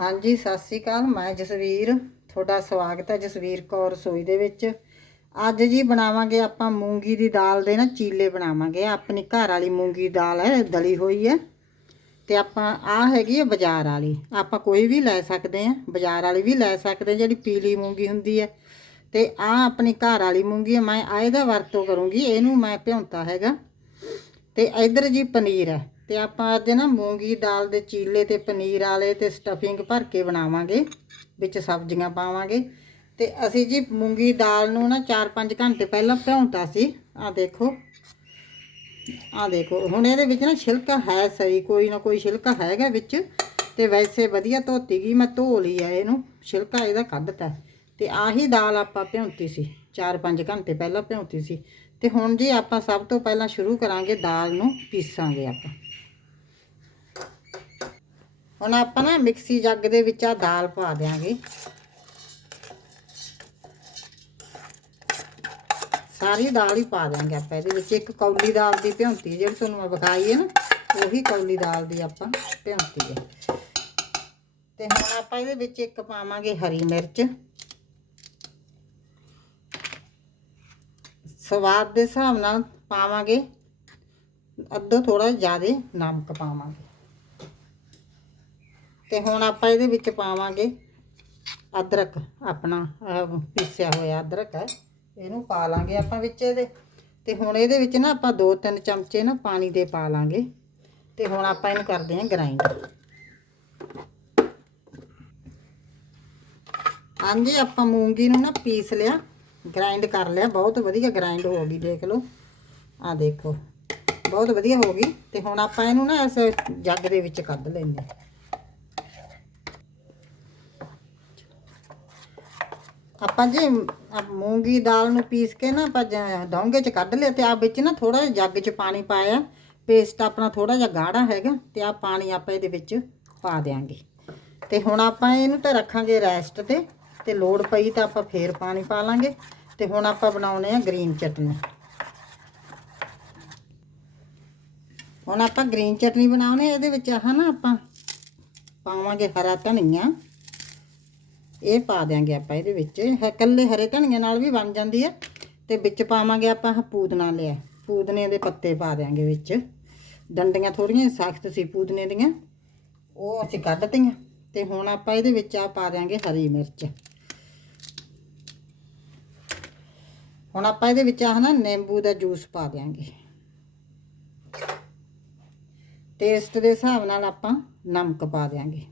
ਹਾਂਜੀ, ਸਤਿ ਸ੍ਰੀ ਅਕਾਲ। ਮੈਂ ਜਸਵੀਰ, ਤੁਹਾਡਾ ਸਵਾਗਤ ਹੈ ਜਸਵੀਰ ਕੌਰ ਰਸੋਈ ਦੇ ਵਿੱਚ। ਅੱਜ ਜੀ ਬਣਾਵਾਂਗੇ ਆਪਾਂ ਮੂੰਗੀ ਦੀ ਦਾਲ ਦੇ ਨਾ ਚੀਲੇ ਬਣਾਵਾਂਗੇ। ਆਪਣੀ ਘਰ ਵਾਲੀ ਮੂੰਗੀ ਦਾਲ ਹੈ ਦਲੀ ਹੋਈ ਹੈ। ਤੇ ਆਪਾਂ ਆ ਹੈਗੀ ਹੈ ਬਾਜ਼ਾਰ ਵਾਲੀ। ਆਪਾਂ ਕੋਈ ਵੀ ਲੈ ਸਕਦੇ ਆ ਬਾਜ਼ਾਰ ਵਾਲੀ ਵੀ ਲੈ ਸਕਦੇ ਜਿਹੜੀ ਪੀਲੀ ਮੂੰਗੀ ਹੁੰਦੀ ਹੈ। ਤੇ ਆ ਆਪਣੀ ਘਰ ਵਾਲੀ ਮੂੰਗੀ ਹੈ, ਮੈਂ ਆ ਇਹਦਾ ਵਰਤੋਂ ਕਰੂੰਗੀ। ਇਹਨੂੰ ਮੈਂ ਭਿਉਂਤਾ ਹੈਗਾ। ਤੇ ਇਧਰ ਜੀ ਪਨੀਰ ਹੈ। ਤੇ ਆਪਾਂ ਅੱਜ ਨਾ ਮੂੰਗੀ ਦਾਲ ਦੇ ਚੀਲੇ ਤੇ ਪਨੀਰ ਵਾਲੇ ਤੇ ਸਟਫਿੰਗ ਭਰ ਕੇ ਬਣਾਵਾਂਗੇ, ਵਿੱਚ ਸਬਜ਼ੀਆਂ ਪਾਵਾਂਗੇ। ਤੇ ਅਸੀਂ ਜੀ ਮੂੰਗੀ ਦਾਲ ਨੂੰ ਨਾ 4-5 ਘੰਟੇ ਪਹਿਲਾਂ ਭਿਉਂਤਾ ਸੀ। ਆ ਦੇਖੋ ਆ ਦੇਖੋ, ਹੁਣ ਇਹਦੇ ਵਿੱਚ ਨਾ ਛਿਲਕਾ ਹੈ ਸਹੀ, ਕੋਈ ਨਾ ਕੋਈ ਛਿਲਕਾ ਹੈਗਾ ਵਿੱਚ। ਤੇ ਵੈਸੇ ਵਧੀਆ ਧੋਤੀ ਗਈ, ਮੈਂ ਧੋ ਲਈ ਆ ਇਹਨੂੰ, ਛਿਲਕਾ ਇਹਦਾ ਕੱਢਤਾ। ਤੇ ਆਹੀ ਦਾਲ ਆਪਾਂ ਭਿਉਂਤੀ ਸੀ 4-5 ਘੰਟੇ ਪਹਿਲਾਂ ਭਿਉਂਤੀ ਸੀ। ਤੇ ਹੁਣ ਜੀ ਆਪਾਂ ਸਭ ਤੋਂ ਪਹਿਲਾਂ ਸ਼ੁਰੂ ਕਰਾਂਗੇ ਦਾਲ ਨੂੰ ਪੀਸਾਂਗੇ ਆਪਾਂ। ਹੁਣ ਆਪਾਂ ਨਾ ਮਿਕਸੀ ਜੱਗ ਦੇ ਵਿੱਚ ਆ ਦਾਲ ਪਾ ਦਿਆਂਗੇ। ਸਾਰੀ ਦਾਲ ਹੀ ਪਾ ਦਿਆਂਗੇ ਆਪਾਂ ਇਹਦੇ ਵਿੱਚ। ਇੱਕ ਕੌਲੀ ਦਾਲ ਦੀ ਭਿਉਂਤੀ ਜਿਹੜੀ ਤੁਹਾਨੂੰ ਮੈਂ ਵਿਖਾਈ ਹੈ ਨਾ, ਉਹੀ ਕੌਲੀ ਦਾਲ ਦੀ ਆਪਾਂ ਭਿਉਂਤੀ ਹੈ। ਤੇ ਹੁਣ ਆਪਾਂ ਇਹਦੇ ਵਿੱਚ ਇੱਕ ਪਾਵਾਂਗੇ ਹਰੀ ਮਿਰਚ। ਸਵਾਦ ਦੇ ਹਿਸਾਬ ਨਾਲ ਪਾਵਾਂਗੇ। ਅੱਧੋ ਥੋੜਾ ਜ਼ਿਆਦਾ ਨਮਕ ਪਾਵਾਂਗੇ। ਤੇ ਹੁਣ ਆਪਾਂ ਇਹਦੇ ਵਿੱਚ ਪਾਵਾਂਗੇ ਅਦਰਕ, ਆਪਣਾ ਪੀਸਿਆ ਹੋਇਆ ਅਦਰਕ ਹੈ। ਇਹਨੂੰ ਪਾ ਲਾਂਗੇ ਆਪਾਂ ਵਿੱਚ ਇਹਦੇ। ਤੇ ਹੁਣ ਇਹਦੇ ਵਿੱਚ ਨਾ ਆਪਾਂ 2-3 ਚਮਚੇ ਨਾ ਪਾਣੀ ਦੇ ਪਾ ਲਾਂਗੇ। ਤੇ ਹੁਣ ਆਪਾਂ ਇਹਨੂੰ ਕਰਦੇ ਹਾਂ ਗ੍ਰਾਈਂਡ ਹਾਂਜੀ, ਆਪਾਂ ਮੂੰਗੀ ਨੂੰ ਨਾ ਪੀਸ ਲਿਆ ਗ੍ਰਾਈਂਡ ਕਰ ਲਿਆ। ਬਹੁਤ ਵਧੀਆ ਗ੍ਰਾਈਂਡ ਹੋ ਗਈ, ਦੇਖ ਲਓ। ਆ ਦੇਖੋ, ਬਹੁਤ ਵਧੀਆ ਹੋ ਗਈ। ਤੇ ਹੁਣ ਆਪਾਂ ਇਹਨੂੰ ਨਾ ਇਸ ਜੱਗ ਦੇ ਵਿੱਚ ਕੱਢ ਲੈਂਦੇ ਆਪਾਂ ਜੀ ਆਹ ਮੂੰਗੀ ਦਾਲ ਨੂੰ ਪੀਸ ਕੇ ਨਾ ਆਪਾਂ ਜ- ਡੋਂਗੇ ਚ ਕੱਢ ਲਿਆ ਤੇ ਆ ਵਿੱਚ ਨਾ ਥੋੜਾ ਜਿਹਾ ਜੱਗ ਚ ਪਾਣੀ ਪਾਇਆ। ਪੇਸਟ ਆਪਣਾ ਥੋੜਾ ਜਿਹਾ ਗਾੜਾ ਹੈਗਾ ਤੇ ਆ ਪਾਣੀ ਆਪਾਂ ਇਹਦੇ ਵਿੱਚ ਪਾ ਦਿਆਂਗੇ। ਤੇ ਹੁਣ ਆਪਾਂ ਇਹਨੂੰ ਤਾਂ ਰੱਖਾਂਗੇ ਰੈਸਟ ਤੇ ਤੇ ਲੋੜ ਪਈ ਤਾਂ ਆਪਾਂ ਫੇਰ ਪਾਣੀ ਪਾ ਲਾਂਗੇ। ਤੇ ਹੁਣ ਆਪਾਂ ਬਣਾਉਨੇ ਆ ਗ੍ਰੀਨ ਚਟਨੀ। ਹੁਣ ਆਪਾਂ ਗ੍ਰੀਨ ਚਟਨੀ ਬਣਾਉਨੇ ਆ, ਇਹਦੇ ਵਿੱਚ ਆਹ ਨਾ ਆਪਾਂ ਪਾਵਾਂਗੇ ਹਰਾ ਧਨੀਆ। ਇਹ ਪਾ ਦਿਆਂਗੇ ਆਪਾਂ ਇਹਦੇ ਵਿੱਚ। ਇਕੱਲੇ ਹਰੇ ਧਨੀਏ ਨਾਲ ਵੀ ਬਣ ਜਾਂਦੀ ਹੈ ਤੇ ਵਿੱਚ ਪਾਵਾਂਗੇ ਆਪਾਂ ਪੂਦਨਾ ਲਿਆ। ਪੂਦਨੇ ਦੇ ਪੱਤੇ ਪਾ ਦਿਆਂਗੇ ਵਿੱਚ। ਡੰਡੀਆਂ ਥੋੜੀਆਂ ਸਖਤ ਸੀ ਪੂਦਨੇ ਦੀਆਂ। ਉਹ ਅਸੀਂ ਕੱਢਤੀਆਂ ਤੇ ਹੁਣ ਆਪਾਂ ਇਹਦੇ ਵਿੱਚ ਆ ਪਾ ਦਿਆਂਗੇ ਹਰੀ ਮਿਰਚ। ਹੁਣ ਆਪਾਂ ਇਹਦੇ ਵਿੱਚ ਆਹ ਨਾ ਨਿੰਬੂ ਦਾ ਜੂਸ ਪਾ ਦਿਆਂਗੇ। ਟੇਸਟ ਦੇ ਹਿਸਾਬ ਨਾਲ ਆਪਾਂ ਨਮਕ ਪਾ ਦਿਆਂਗੇ।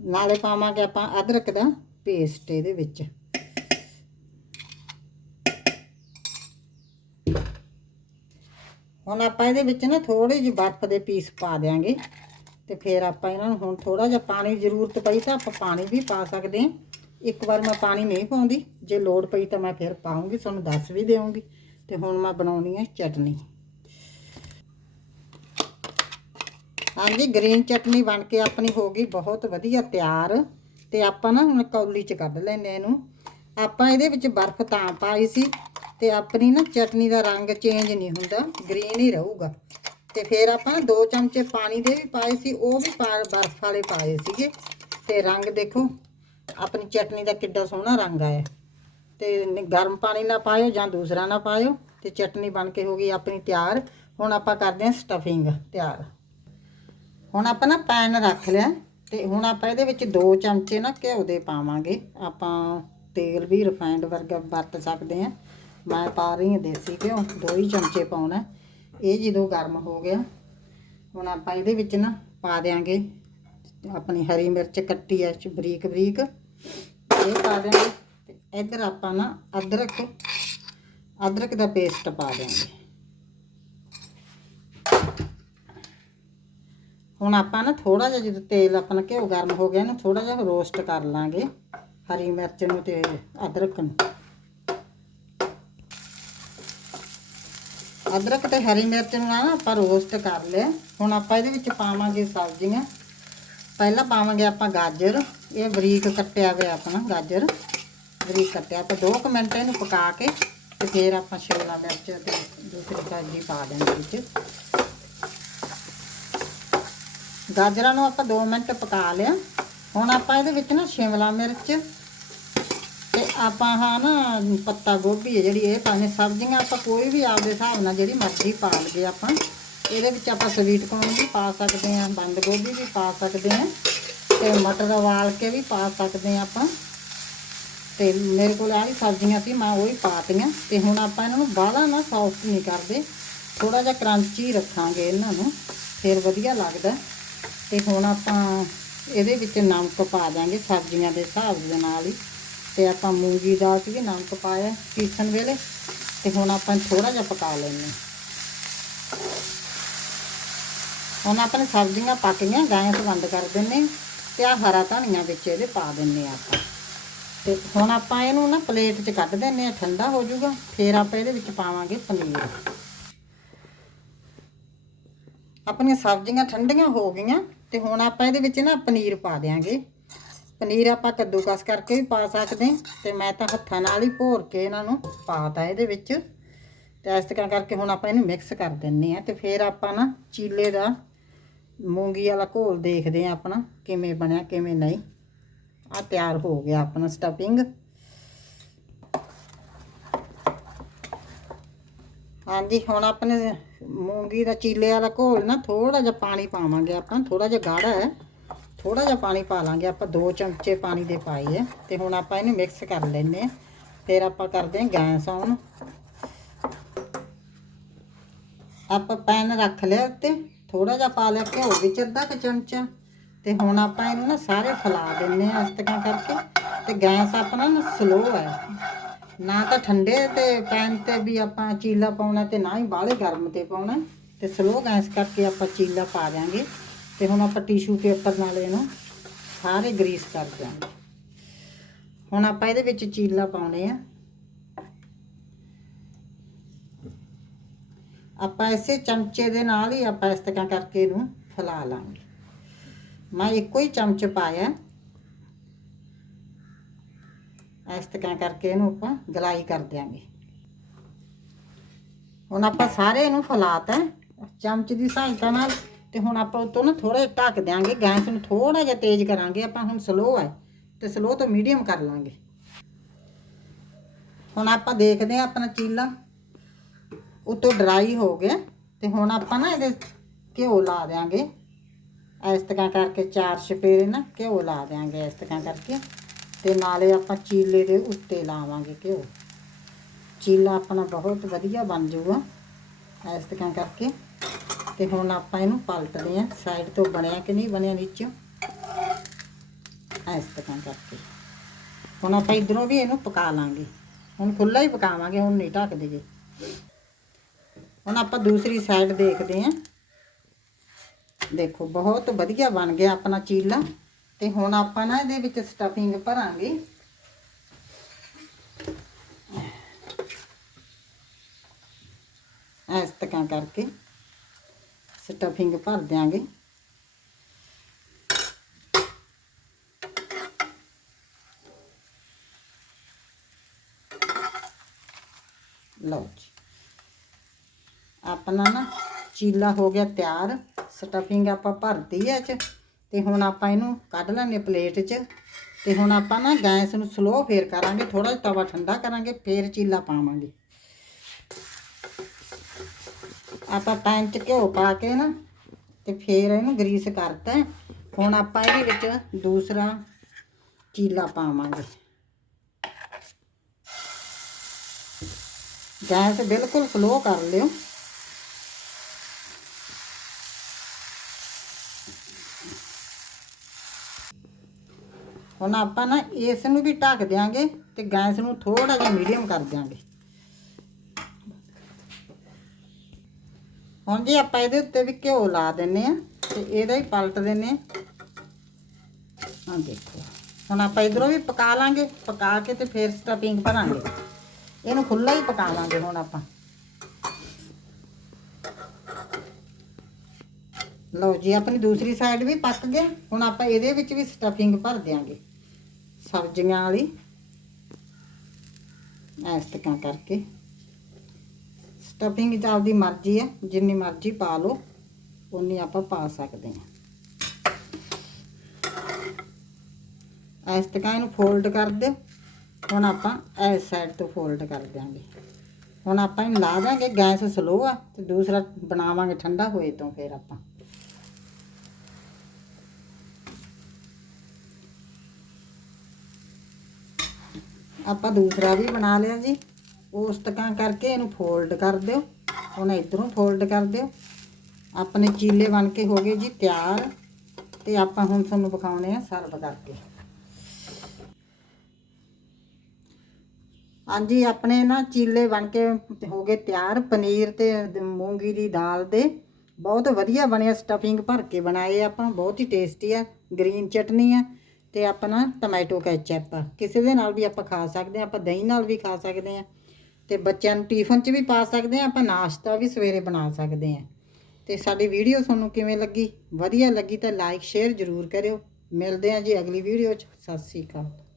ਨਾਲੇ ਪਾਵਾਂਗੇ ਆਪਾਂ ਅਦਰਕ ਦਾ ਪੇਸਟ ਇਹਦੇ ਵਿੱਚ। ਹੁਣ ਆਪਾਂ ਇਹਦੇ ਵਿੱਚ ਨਾ ਥੋੜੇ ਜਿਹੇ ਬਰਫ਼ ਦੇ ਪੀਸ ਪਾ ਦਿਆਂਗੇ ਤੇ ਫਿਰ ਆਪਾਂ ਇਹਨਾਂ ਨੂੰ ਹੁਣ ਥੋੜਾ ਜਿਹਾ ਪਾਣੀ ਜ਼ਰੂਰਤ ਪਈ ਤਾਂ ਆਪਾਂ ਪਾਣੀ ਵੀ ਪਾ ਸਕਦੇ ਹਾਂ। ਇੱਕ ਵਾਰ ਮੈਂ ਪਾਣੀ ਨਹੀਂ ਪਾਉਂਦੀ, ਜੇ ਲੋੜ ਪਈ ਤਾਂ ਮੈਂ ਫਿਰ ਪਾਉਂਗੀ, ਤੁਹਾਨੂੰ ਦੱਸ ਵੀ ਦੇਵਾਂਗੀ। ਤੇ ਹੁਣ ਮੈਂ ਬਣਾਉਣੀ ਹੈ ਚਟਨੀ। ਹਾਂਜੀ ਗ੍ਰੀਨ ਚਟਨੀ ਬਣ ਕੇ ਆਪਣੀ ਹੋ ਗਈ ਬਹੁਤ ਵਧੀਆ ਤਿਆਰ। ਤੇ ਆਪਾਂ ਨਾ ਹੁਣ ਕੌਲੀ ਚ ਕੱਢ ਲੈਨੇ ਇਹਨੂੰ। ਆਪਾਂ ਇਹਦੇ ਵਿੱਚ ਬਰਫ਼ ਤਾਂ ਪਾਈ ਸੀ ਤੇ ਆਪਣੀ ਨਾ ਚਟਨੀ ਦਾ ਰੰਗ ਚੇਂਜ ਨਹੀਂ ਹੁੰਦਾ ਗ੍ਰੀਨ ਹੀ ਰਹੂਗਾ। ਤੇ ਫਿਰ ਆਪਾਂ ਦੋ ਚਮਚੇ ਪਾਣੀ ਦੇ ਵੀ ਪਾਏ ਸੀ, ਉਹ ਵੀ ਪਾ- ਬਰਫ਼ ਵਾਲੇ ਪਾਏ ਸੀਗੇ। ਤੇ ਰੰਗ ਦੇਖੋ, ਆਪਣੀ ਚਟਨੀ ਦਾ ਕਿੱਡਾ ਸੋਹਣਾ ਰੰਗ ਆਇਆ। ਤੇ ਗਰਮ ਪਾਣੀ ਨਾ ਪਾਇਓ ਜਾਂ ਦੂਸਰਾ ਨਾ ਪਾਇਓ, ਤੇ ਚਟਨੀ ਬਣ ਕੇ ਹੋ ਗਈ ਆਪਣੀ ਤਿਆਰ। ਹੁਣ ਆਪਾਂ ਕਰਦੇ ਹਾਂ ਸਟਫਿੰਗ ਤਿਆਰ। ਹੁਣ ਆਪਾਂ ਨਾ ਪੈਨ ਰੱਖ ਲਿਆ ਤੇ ਹੁਣ ਆਪਾਂ ਇਹਦੇ ਵਿੱਚ 2 ਚਮਚੇ ਨਾ ਘਿਓ ਦੇ ਪਾਵਾਂਗੇ। ਆਪਾਂ ਤੇਲ ਵੀ ਰਿਫਾਈਨਡ ਵਰਗਾ ਵਰਤ ਸਕਦੇ ਆ ਮੈਂ ਪਾ ਰਹੀ ਹਾਂ ਦੇਸੀ ਘਿਓ, ਦੋ ਹੀ ਚਮਚੇ ਪਾਉਣਾ ਇਹ ਜਦੋਂ ਗਰਮ ਹੋ ਗਿਆ, ਹੁਣ ਆਪਾਂ ਇਹਦੇ ਵਿੱਚ ਨਾ ਪਾ ਦਿਆਂਗੇ ਆਪਣੀ ਹਰੀ ਮਿਰਚ ਕੱਟੀ ਐ ਚ ਬਰੀਕ ਬਰੀਕ। ਇਹ ਪਾ ਦਿਆਂਗੇ ਤੇ ਇੱਧਰ ਆਪਾਂ ਨਾ ਅਦਰਕ ਅਦਰਕ ਦਾ ਪੇਸਟ ਪਾ ਦਿਆਂਗੇ। ਹੁਣ ਆਪਾਂ ਨਾ ਥੋੜਾ ਜਿਹਾ ਜਦੋਂ ਤੇਲ ਆਪਣਾ ਘਿਓ ਗਰਮ ਹੋ ਗਿਆ ਇਹਨੂੰ ਥੋੜਾ ਜਿਹਾ ਰੋਸਟ ਕਰ ਲਾਂਗੇ। ਹਰੀ ਮਿਰਚ ਨੂੰ ਤੇ ਅਦਰਕ ਨੂੰ। ਅਦਰਕ ਤੇ ਹਰੀ ਮਿਰਚ ਨੂੰ ਨਾ ਆਪਾਂ ਰੋਸਟ ਕਰ ਲਿਆ। ਹੁਣ ਆਪਾਂ ਇਹਦੇ ਵਿੱਚ ਪਾਵਾਂਗੇ ਸਬਜ਼ੀਆਂ। ਪਹਿਲਾਂ ਪਾਵਾਂਗੇ ਆਪਾਂ ਗਾਜਰ। ਇਹ ਬਰੀਕ ਕੱਟਿਆ ਹੋਇਆ ਆਪਣਾ ਗਾਜਰ। ਬਰੀਕ ਕੱਟਿਆ ਆਪਾਂ 2 ਮਿੰਟ ਇਹਨੂੰ ਪਕਾ ਕੇ ਤੇ ਫਿਰ ਆਪਾਂ ਸ਼ਿਮਲਾ ਮਿਰਚ ਤੇ ਦੂਸਰੀ ਸਬਜ਼ੀ ਪਾ ਦੇਣੀ ਵਿੱਚ। ਗਾਜਰਾਂ ਨੂੰ ਆਪਾਂ 2 ਮਿੰਟ ਪਕਾ ਲਿਆ। ਹੁਣ ਆਪਾਂ ਇਹਦੇ ਵਿੱਚ ਨਾ ਸ਼ਿਮਲਾ ਮਿਰਚ ਤੇ ਆਪਾਂ ਹਾਂ ਨਾ ਪੱਤਾ ਗੋਭੀ ਹੈ ਜਿਹੜੀ ਇਹ ਪਾਣੇ ਸਬਜ਼ੀਆਂ ਆਪਾਂ ਕੋਈ ਵੀ ਆਪਦੇ ਹਿਸਾਬ ਨਾਲ ਜਿਹੜੀ ਮਰਜ਼ੀ ਪਾ ਲਈਏ ਆਪਾਂ। ਇਹਦੇ ਵਿੱਚ ਆਪਾਂ ਸਵੀਟ ਕੋਰਨ ਵੀ ਪਾ ਸਕਦੇ ਹਾਂ, ਬੰਦ ਗੋਭੀ ਵੀ ਪਾ ਸਕਦੇ ਹਾਂ ਤੇ ਮਟਰ ਉਬਾਲ ਕੇ ਵੀ ਪਾ ਸਕਦੇ ਹਾਂ ਆਪਾਂ। ਤੇ ਮੇਰੇ ਕੋਲ ਆਹੀ ਸਬਜ਼ੀਆਂ ਸੀ, ਮੈਂ ਉਹ ਹੀ ਪਾਤੀਆਂ ਤੇ ਹੁਣ ਆਪਾਂ ਇਹਨਾਂ ਨੂੰ ਬਾਹਲਾ ਨਾ ਸੌਫਟ ਨਹੀਂ ਕਰਦੇ। ਥੋੜਾ ਜਿਹਾ ਕਰੰਚੀ ਰੱਖਾਂਗੇ ਇਹਨਾਂ ਨੂੰ। ਫਿਰ ਵਧੀਆ ਲੱਗਦਾ। ਤੇ ਹੁਣ ਆਪਾਂ ਇਹਦੇ ਵਿੱਚ ਨਮਕ ਪਾ ਦਾਂਗੇ ਸਬਜ਼ੀਆਂ ਦੇ ਹਿਸਾਬ ਦੇ ਨਾਲ ਹੀ। ਤੇ ਆਪਾਂ ਮੂੰਗੀ ਦਾਲ 'ਚ ਵੀ ਨਮਕ ਪਾਇਆ ਪੀਸਣ ਵੇਲੇ। ਤੇ ਹੁਣ ਆਪਾਂ ਥੋੜਾ ਜਿਹਾ ਪਕਾ ਲੈਂਦੇ ਹਾਂ। ਹੁਣ ਆਪਣੇ ਸਬਜ਼ੀਆਂ ਪੱਕ ਗਈਆਂ ਗੈਸ ਬੰਦ ਕਰ ਦਿੰਨੇ ਹਾਂ ਤੇ ਆ ਹਰਾ ਧਨੀਆ ਵਿੱਚ ਇਹਦੇ ਪਾ ਦਿੰਨੇ ਆ ਆਪਾਂ। ਤੇ ਹੁਣ ਆਪਾਂ ਇਹਨੂੰ ਨਾ ਪਲੇਟ 'ਚ ਕੱਢ ਦਿੰਨੇ ਆ ਠੰਡਾ ਹੋ ਜਾਊਗਾ, ਫਿਰ ਆਪਾਂ ਇਹਦੇ ਵਿੱਚ ਪਾਵਾਂਗੇ ਪਨੀਰ। ਆਪਣੀਆਂ ਸਬਜ਼ੀਆਂ ਠੰਡੀਆਂ ਹੋ ਗਈਆਂ ਤੇ ਹੁਣ ਆਪਾਂ ਇਹਦੇ ਵਿੱਚ ਨਾ ਪਨੀਰ ਪਾ ਦਿਆਂਗੇ। ਪਨੀਰ ਆਪਾਂ ਕੱਦੂਕਸ ਕਰਕੇ ਵੀ ਪਾ ਸਕਦੇ ਹਾਂ ਤੇ ਮੈਂ ਤਾਂ ਹੱਥਾਂ ਨਾਲ ਹੀ ਭੋਰ ਕੇ ਇਹਨਾਂ ਨੂੰ ਪਾਤਾ ਇਹਦੇ ਵਿੱਚ। ਤੇ ਇਸ ਤਰ੍ਹਾਂ ਕਰਕੇ ਹੁਣ ਆਪਾਂ ਇਹਨੂੰ ਮਿਕਸ ਕਰ ਦਿੰਨੇ ਆ ਤੇ ਫਿਰ ਆਪਾਂ ਨਾ ਚੀਲੇ ਦਾ ਮੂੰਗੀ ਵਾਲਾ ਘੋਲ ਦੇਖਦੇ ਆ ਆਪਣਾ ਕਿਵੇਂ ਬਣਿਆ, ਕਿਵੇਂ ਨਹੀਂ। ਆ ਤਿਆਰ ਹੋ ਗਿਆ ਆਪਣਾ ਸਟਫਿੰਗ ਹਾਂਜੀ, ਹੁਣ ਆਪਣੇ ਮੂੰਗੀ ਦਾ ਚੀਲੇ ਵਾਲਾ ਘੋਲ ਨਾ ਥੋੜਾ ਜਿਹਾ ਪਾਣੀ ਪਾਵਾਂਗੇ ਆਪਾਂ ਥੋੜਾ ਜਿਹਾ ਗਾੜਾ ਹੈ ਥੋੜਾ ਜਿਹਾ ਪਾਣੀ ਪਾ ਲਾਂਗੇ ਆਪਾਂ, ਦੋ ਚਮਚੇ ਪਾਣੀ ਦੇ ਪਾਏ ਆ ਤੇ ਹੁਣ ਆਪਾਂ ਇਹਨੂੰ ਮਿਕਸ ਕਰ ਲੈਨੇ ਆ ਫਿਰ ਆਪਾਂ ਕਰਦੇ ਹਾਂ ਗੈਸ ਆਨ। ਆਪਾਂ ਪੈਨ ਰੱਖ ਲਿਆ ਉੱਤੇ ਥੋੜਾ ਜਿਹਾ ਪਾ ਲਿਆ ਘਿਓ ਵਿੱਚ ਅੱਧਾ ਕੁ ਚਮਚਾ, ਤੇ ਹੁਣ ਆਪਾਂ ਇਹਨੂੰ ਨਾ ਸਾਰੇ ਫੈਲਾ ਦਿੰਨੇ ਆ ਇਸ ਤਰ੍ਹਾਂ ਕਰਕੇ, ਤੇ ਗੈਸ ਆਪਣਾ ਨਾ ਸਲੋ ਹੈ। ਨਾ ਤਾਂ ਠੰਡੇ ਤੇ ਪੈਨ ਤੇ ਵੀ ਆਪਾਂ ਚੀਲਾ ਪਾਉਣਾ ਤੇ ਨਾ ਹੀ ਬਾਹਲੇ ਗਰਮ ਤੇ ਪਾਉਣਾ। ਤੇ ਸਲੋ ਗੈਸ ਕਰਕੇ ਆਪਾਂ ਚੀਲਾ ਪਾ ਦਿਆਂਗੇ। ਤੇ ਹੁਣ ਆਪਾਂ ਟਿਸ਼ੂ ਪੇਪਰ ਨਾਲ ਇਹਨੂੰ ਸਾਰੇ ਗਰੀਸ ਕਰ ਦਿਆਂਗੇ। ਹੁਣ ਆਪਾਂ ਇਹਦੇ ਵਿੱਚ ਚੀਲਾ ਪਾਉਣੇ ਆ। ਆਪਾਂ ਇਸੇ ਚਮਚੇ ਦੇ ਨਾਲ ਹੀ ਆਪਾਂ ਇਸ ਤਰ੍ਹਾਂ ਕਰਕੇ ਇਹਨੂੰ ਫੈਲਾ ਲਾਂਗੇ। ਮੈਂ ਇੱਕੋ ਹੀ ਚਮਚ ਪਾਇਆ। ਇਸ ਤਰ੍ਹਾਂ ਕਰਕੇ ਇਹਨੂੰ ਆਪਾਂ ਗਲਾਈ ਕਰ ਦਿਆਂਗੇ। ਹੁਣ ਆਪਾਂ ਸਾਰੇ ਇਹਨੂੰ ਫੈਲਾਤਾ ਚਮਚ ਦੀ ਸਹਾਇਤਾ ਨਾਲ ਤੇ ਹੁਣ ਆਪਾਂ ਉਤੋਂ ਨਾ ਥੋੜਾ ਜਿਹਾ ਢੱਕ ਦਿਆਂਗੇ, ਗੈਸ ਨੂੰ ਥੋੜਾ ਜਿਹਾ ਤੇਜ਼ ਕਰਾਂਗੇ, ਆਪਾਂ ਹੁਣ ਸਲੋ ਹੈ ਤੇ ਸਲੋ ਤੋਂ ਮੀਡੀਅਮ ਕਰ ਲਾਂਗੇ। ਹੁਣ ਆਪਾਂ ਦੇਖਦੇ ਹਾਂ ਆਪਣਾ ਚੀਲਾ ਉਤੋਂ ਡਰਾਈ ਹੋ ਗਿਆ ਤੇ ਹੁਣ ਆਪਾਂ ਨਾ ਇਹਦੇ ਘਿਓ ਲਾ ਦਿਆਂਗੇ। ਇਸ ਤਰ੍ਹਾਂ ਕਰਕੇ ਚਾਰ ਛਪੇਰੇ ਨਾ ਘਿਓ ਲਾ ਦਿਆਂਗੇ ਇਸ ਤਰ੍ਹਾਂ ਕਰਕੇ। ਤੇ ਨਾਲੇ ਆਪਾਂ ਚੀਲੇ ਦੇ ਉੱਤੇ ਲਾਵਾਂਗੇ ਘਿਓ। ਚੀਲਾ ਆਪਣਾ ਬਹੁਤ ਵਧੀਆ ਬਣ ਜਾਊਗਾ ਇਸ ਤਰ੍ਹਾਂ ਕਰਕੇ। ਤੇ ਹੁਣ ਆਪਾਂ ਇਹਨੂੰ ਪਲਟਦੇ ਆਂ ਸਾਈਡ ਤੋਂ ਬਣਿਆ ਕਿ ਨਹੀਂ ਬਣਿਆ ਨੀਚੋਂ ਇਸ ਤਰ੍ਹਾਂ ਕਰਕੇ। ਹੁਣ ਆਪਾਂ ਇਧਰੋਂ ਵੀ ਇਹਨੂੰ ਪਕਾ ਲਾਂਗੇ। ਹੁਣ ਖੁੱਲਾ ਹੀ ਪਕਾਵਾਂਗੇ, ਹੁਣ ਨਹੀਂ ਢੱਕ ਦੇਗੇ। ਹੁਣ ਆਪਾਂ ਦੂਸਰੀ ਸਾਈਡ ਦੇਖਦੇ ਆਂ ਦੇਖੋ, ਬਹੁਤ ਵਧੀਆ ਬਣ ਗਿਆ ਆਪਣਾ ਚੀਲਾ। ਤੇ ਹੁਣ ਆਪਾਂ ਨਾ ਇਹਦੇ ਵਿੱਚ ਸਟਫਿੰਗ ਭਰਾਂਗੇ। ਇਸ ਤਰ੍ਹਾਂ ਕਰਕੇ ਸਟਫਿੰਗ ਭਰ ਦਿਆਂਗੇ। ਲਓ ਜੀ। ਆਪਣਾ ਨਾ ਚੀਲਾ ਹੋ ਗਿਆ ਤਿਆਰ। ਸਟਫਿੰਗ ਆਪਾਂ ਭਰਤੀ ਹੈ ਚ। ਤੇ ਹੁਣ ਆਪਾਂ ਇਹਨੂੰ ਕੱਢ ਲਾਂਗੇ ਪਲੇਟ 'ਚ ਤੇ ਹੁਣ ਆਪਾਂ ਨਾ ਗੈਸ ਨੂੰ ਸਲੋ ਫੇਰ ਕਰਾਂਗੇ ਥੋੜਾ ਜਿਹਾ ਤਵਾ ਠੰਡਾ ਕਰਾਂਗੇ, ਫੇਰ ਚੀਲਾ ਪਾਵਾਂਗੇ। ਆਪਾਂ ਪੈਨ 'ਚ ਘਿਓ ਪਾ ਕੇ ਨਾ ਤੇ ਫੇਰ ਇਹਨੂੰ ਗਰੀਸ ਕਰਤਾ ਹੁਣ ਆਪਾਂ ਇਹਦੇ ਵਿੱਚ ਦੂਸਰਾ ਚੀਲਾ ਪਾਵਾਂਗੇ। ਗੈਸ ਬਿਲਕੁਲ ਸਲੋ ਕਰ ਲਿਓ। ਹੁਣ ਆਪਾਂ ਨਾ ਇਸ ਨੂੰ ਵੀ ਢੱਕ ਦਿਆਂਗੇ ਤੇ ਗੈਸ ਨੂੰ ਥੋੜਾ ਜਿਹਾ ਮੀਡੀਅਮ ਕਰ ਦਿਆਂਗੇ। ਹੁਣ ਜੀ ਆਪਾਂ ਇਹਦੇ ਉੱਤੇ ਵੀ ਘਿਓ ਲਾ ਦਿੰਨੇ ਆ ਤੇ ਇਹਦਾ ਹੀ ਪਲਟ ਦਿੰਨੇ ਆ। ਦੇਖੋ, ਹੁਣ ਆਪਾਂ ਇਧਰੋਂ ਵੀ ਪਕਾ ਲਾਂਗੇ, ਪਕਾ ਕੇ ਤੇ ਫੇਰ ਸਟਫਿੰਗ ਭਰਾਂਗੇ। ਇਹਨੂੰ ਖੁੱਲਾ ਹੀ ਪਕਾ ਲਾਂਗੇ ਹੁਣ ਆਪਾਂ। ਲਓ ਜੀ, ਆਪਣੀ ਦੂਸਰੀ ਸਾਈਡ ਵੀ ਪੱਕ ਗਿਆ। ਹੁਣ ਆਪਾਂ ਇਹਦੇ ਵਿੱਚ ਵੀ ਸਟਫਿੰਗ ਭਰ ਦਿਆਂਗੇ। ਸਰਜੀਆਂ ਵਾਲੀ। ਐਸ ਤਰ੍ਹਾਂ ਕਰਕੇ। ਸਟਫਿੰਗ ਤਾਂ ਆਪਦੀ ਮਰਜ਼ੀ ਹੈ, ਜਿੰਨੀ ਮਰਜ਼ੀ ਪਾ ਲਓ ਉਨੀ ਆਪਾਂ ਪਾ ਸਕਦੇ ਹਾਂ। ਐਸ ਤਰ੍ਹਾਂ ਇਹਨੂੰ ਫੋਲਡ ਕਰ ਦਿਓ। ਹੁਣ ਆਪਾਂ ਇਸ ਸਾਈਡ ਤੋਂ ਫੋਲਡ ਕਰ ਦਿਆਂਗੇ। ਹੁਣ ਆਪਾਂ ਇਹਨੂੰ ਲਾ ਦਾਂਗੇ ਗੈਸ ਸਲੋ ਆ, ਤੇ ਦੂਸਰਾ ਬਣਾਵਾਂਗੇ ਠੰਡਾ ਹੋਏ ਤੋਂ ਫਿਰ ਆਪਾਂ। ਆਪਾਂ ਦੂਸਰਾ ਵੀ ਬਣਾ ਲਿਆ ਜੀ। ਉਸ ਤਰ੍ਹਾਂ ਕਰਕੇ ਇਹਨੂੰ ਫੋਲਡ ਕਰ ਦਿਓ। ਹੁਣ ਇਧਰੋਂ ਫੋਲਡ ਕਰ ਦਿਓ। ਆਪਣੇ ਚੀਲੇ ਬਣ ਕੇ ਹੋ ਗਏ ਜੀ ਤਿਆਰ। ਤੇ ਆਪਾਂ ਹੁਣ ਤੁਹਾਨੂੰ ਵਿਖਾਉਣੇ ਆ ਸਰਵ ਕਰਕੇ। ਹਾਂਜੀ, ਆਪਣੇ ਨਾ ਚੀਲੇ ਬਣ ਕੇ ਹੋ ਗਏ ਤਿਆਰ। ਪਨੀਰ ਤੇ ਮੂੰਗੀ ਦੀ ਦਾਲ ਦੇ। ਬਹੁਤ ਵਧੀਆ ਬਣਿਆ ਸਟਫਿੰਗ ਭਰ ਕੇ ਬਣਾਏ ਆਪਾਂ। ਬਹੁਤ ਹੀ ਟੇਸਟੀ ਆ। ਗ੍ਰੀਨ ਚਟਨੀ ਆ। ਤੇ ਆਪਣਾ ਟੋਮੈਟੋ ਕੈਚਅਪ ਕਿਸੇ ਦੇ ਨਾਲ ਵੀ ਆਪਾਂ ਖਾ ਸਕਦੇ ਆ ਆਪਾਂ ਦਹੀਂ ਨਾਲ ਵੀ ਖਾ ਸਕਦੇ ਆ ਤੇ ਬੱਚਿਆਂ ਨੂੰ ਟਿਫਨ 'ਚ ਵੀ ਪਾ ਸਕਦੇ ਆ ਆਪਾਂ ਨਾਸ਼ਤਾ ਵੀ ਸਵੇਰੇ ਬਣਾ ਸਕਦੇ ਆ ਤੇ ਸਾਡੀ ਵੀਡੀਓ ਤੁਹਾਨੂੰ ਕਿਵੇਂ ਲੱਗੀ? ਵਧੀਆ ਲੱਗੀ ਤਾਂ ਲਾਈਕ ਸ਼ੇਅਰ ਜ਼ਰੂਰ ਕਰਿਓ। ਮਿਲਦੇ ਆ ਜੀ ਅਗਲੀ ਵੀਡੀਓ 'ਚ। ਸਤਿ ਸ੍ਰੀ ਅਕਾਲ।